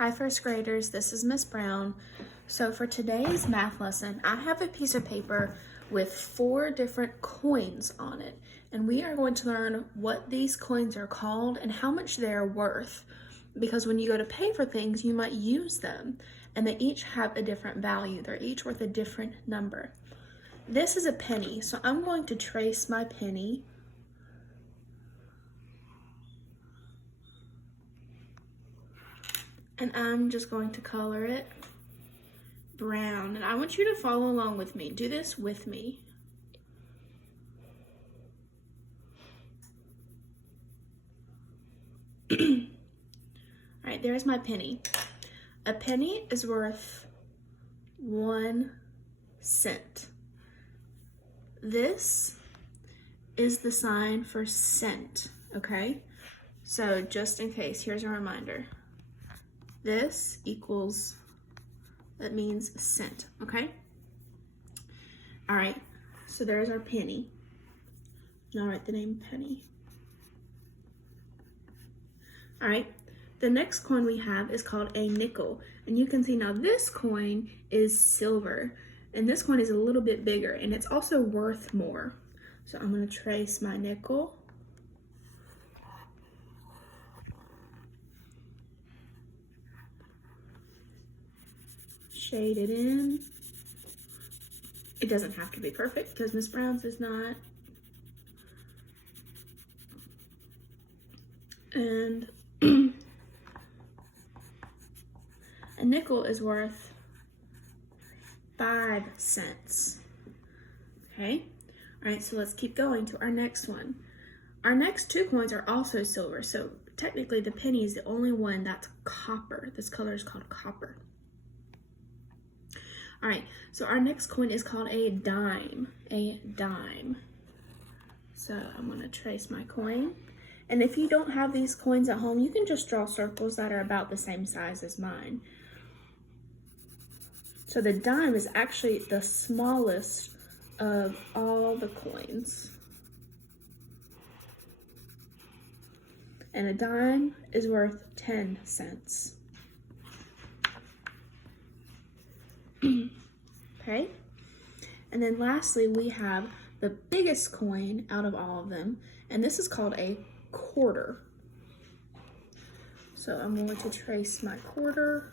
Hi first graders, this is Miss Brown. So for today's math lesson, I have a piece of paper with 4 different coins on it. And we are going to learn what these coins are called and how much they're worth. Because when you go to pay for things, you might use them. And they each have a different value. They're each worth a different number. This is a penny, so I'm going to trace my penny. And I'm just going to color it brown. And I want you to follow along with me. Do this with me. All right, there's my penny. A penny is worth 1 cent. This is the sign for cent, okay? So just in case, here's a reminder. This equals, that means cent, okay? All right, so there's our penny. And I'll write the name penny. All right, the next coin we have is called a nickel. And you can see now this coin is silver. And this coin is a little bit bigger and it's also worth more. So I'm gonna trace my nickel. Shade it in. It doesn't have to be perfect because Miss Brown's is not. And a nickel is worth 5 cents. Okay, all right, so let's keep going to our next one. Our next 2 coins are also silver, so technically the penny is the only one that's copper. This color is called copper. All right, so our next coin is called a dime, So I'm gonna trace my coin. And if you don't have these coins at home, you can just draw circles that are about the same size as mine. So the dime is actually the smallest of all the coins. And a dime is worth 10 cents. Okay, and then lastly we have the biggest coin out of all of them, and this is called a quarter. So I'm going to trace my quarter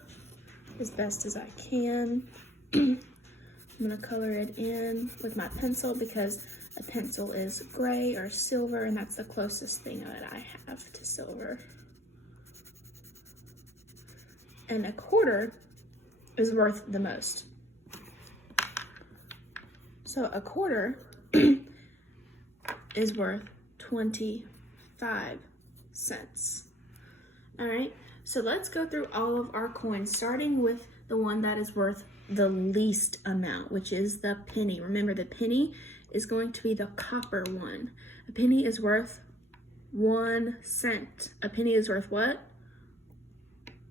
as best as I can. I'm going to color it in with my pencil because a pencil is gray or silver, and that's the closest thing that I have to silver. And a quarter is worth the most. So a quarter is worth 25 cents. All right, so let's go through all of our coins, starting with the one that is worth the least amount, which is the penny. Remember, the penny is going to be the copper one. A penny is worth 1 cent. A penny is worth what?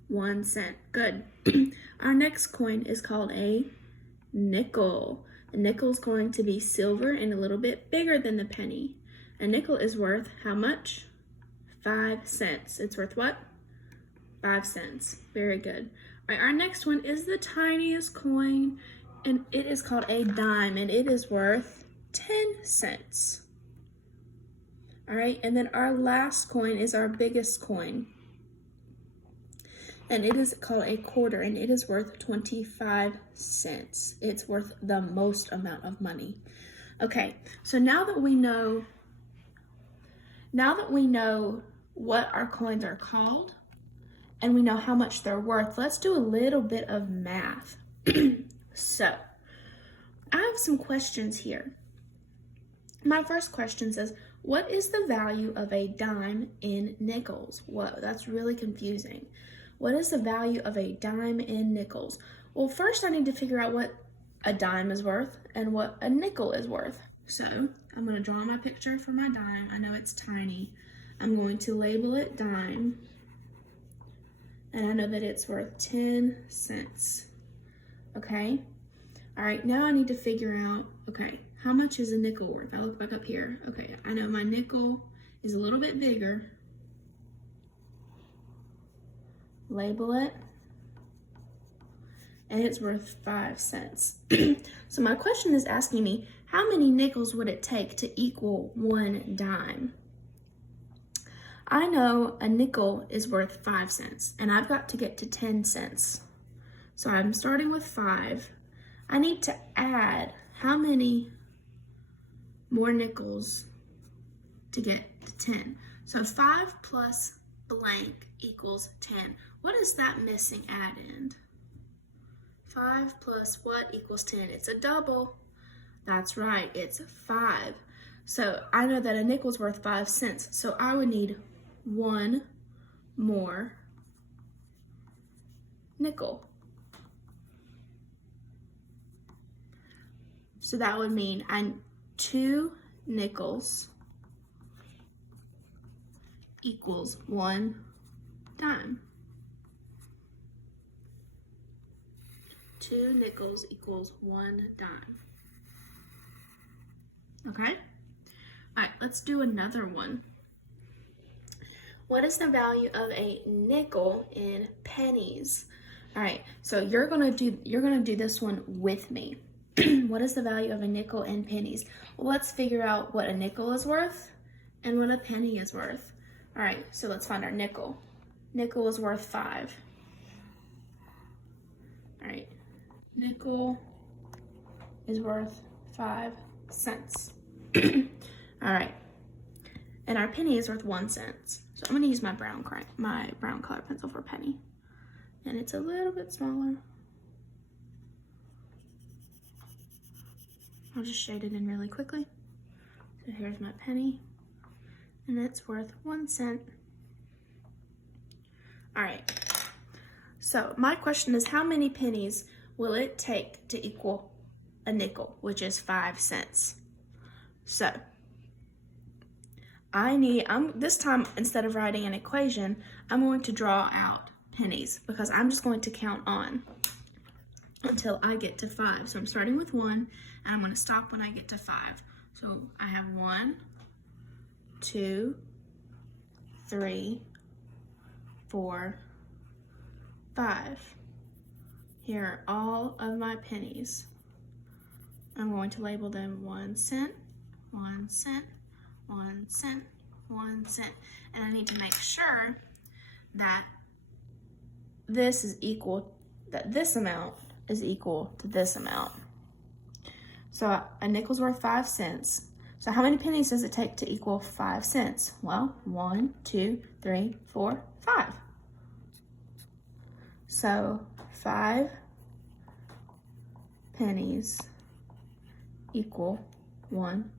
1 cent. Good. Our next coin is called a nickel. A nickel is going to be silver and a little bit bigger than the penny. A nickel is worth how much? 5 cents. It's worth what? 5 cents. Very good. All right, our next one is the tiniest coin, and it is called a dime, and it is worth 10 cents. All right, and then our last coin is our biggest coin. And it is called a quarter, and it is worth 25 cents. It's worth the most amount of money. Okay, so now that we know what our coins are called and we know how much they're worth, let's do a little bit of math. So, I have some questions here. My first question says, what is the value of a dime in nickels? Whoa, that's really confusing. What is the value of a dime in nickels? Well, first I need to figure out what a dime is worth and what a nickel is worth. So I'm going to draw my picture for my dime. I know it's tiny. I'm going to label it dime. And I know that it's worth 10 cents. Okay? All right, now I need to figure out, okay, how much is a nickel worth? I look back up here. Okay, I know my nickel is a little bit bigger. Label it. and it's worth 5 cents. So my question is asking me, how many nickels would it take to equal 1 dime? I know a nickel is worth 5 cents, and I've got to get to 10 cents. So I'm starting with 5. I need to add how many more nickels to get to 10. So 5 plus blank equals 10. What is that missing add end? 5 plus what equals 10? It's a double. That's right, it's 5. So I know that a nickel's worth 5 cents. So I would need 1 more nickel. So that would mean 2 nickels equals 1 dime. 2 nickels equals 1 dime. Okay? All right, let's do another one. What is the value of a nickel in pennies? All right, so you're gonna do this one with me. What is the value of a nickel in pennies? Well, let's figure out what a nickel is worth and what a penny is worth. All right, so let's find our nickel. Nickel is worth 5. All right, nickel is worth 5 cents. All right, and our penny is worth 1 cent. So I'm gonna use my brown color pencil for penny, and it's a little bit smaller. I'll just shade it in really quickly. So here's my penny, and it's worth 1 cent. All right, so my question is, how many pennies will it take to equal a nickel, which is 5 cents? So this time, instead of writing an equation, I'm going to draw out pennies, because I'm just going to count on until I get to 5. So I'm starting with 1, and I'm going to stop when I get to 5. So I have 1, 2, 3, 4, 5. Here are all of my pennies. I'm going to label them 1 cent, 1 cent, 1 cent, 1 cent. And I need to make sure that this amount is equal to this amount. So a nickel's worth 5 cents. So how many pennies does it take to equal 5 cents? Well, 1, 2, 3, 4, 5. So 5 pennies equal 1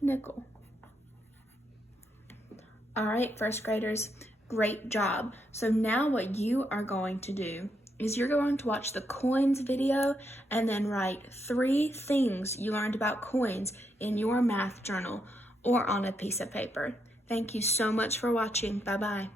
nickel. All right, first graders, great job. So now what you are going to do is you're going to watch the coins video and then write 3 things you learned about coins in your math journal or on a piece of paper. Thank you so much for watching. Bye-bye.